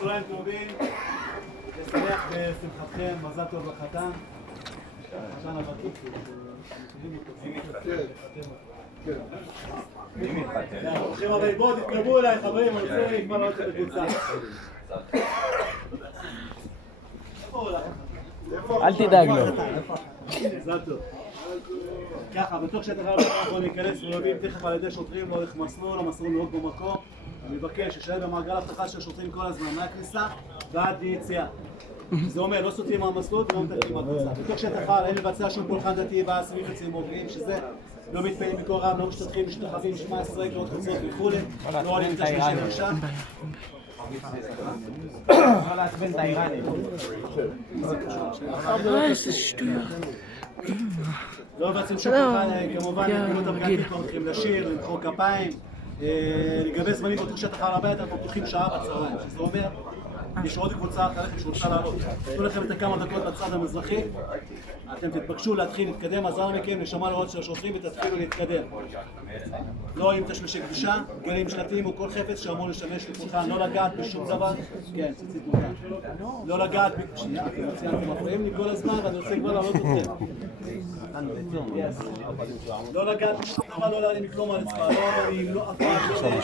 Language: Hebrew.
צהריים טובים, לשמח בשמחתכם, מזל טוב לחתן. החתן הוותיק, מי מתחתן? ברוכים הבאים, בואו תתקרבו אליי חברים, אני רוצה כבר ללכת בקבוצה. אל תדאג לו. מזל טוב. ככה, בתוך שטח אנחנו ניכנס ולהוביל תכף על ידי שוטרים לאורך מסלול, המסלול מאוד במקום. אני מבקש ששאלה במעגל הבטחה של שוטרים כל הזמן, מהכניסה ועד יציאה. זה אומר, לא סוטים מהמסלול ולא מתקנים מהקבוצה. בתוך שטח אין לבצע שום פולחן דתי והסביב חצים מובילים, שזה לא מתפעלים מקורם, לא משתתחים, משתחווים, שמע ישראל, קריאות חצות וכולי. לא עולים את השלישי לראשה. לא לעצבן את האיראנים. איזה שטויות. לא מבצעים שום פולחן, כמובן, פעילות המגנטית לא הולכים לשיר, למחוא כפיים. לגבי זמנים בתוך שטח הר הבית, אנחנו פותחים שעה בצהריים, שזה אומר, יש עוד קבוצה אחרת שרוצה לעלות. תנו לכם את הכמה דקות בצד המזרחי, אתם תתבקשו להתחיל להתקדם, אז אנא מכם נשמע לראות של השוטרים ותתחילו להתקדם. לא עם תשמישי קדושה, גלים שנתיים או כל חפץ שאמור לשמש לפולחן, לא לגעת בשום דבר, כן, ציצית מוכן. לא לגעת, שנייה, אתם מפריעים לי כל הזמן ואני רוצה כבר לעלות אתכם. לא לגעת בשום דבר, לא להרים כלום על עצמה, לא להרים, לא אף פעם,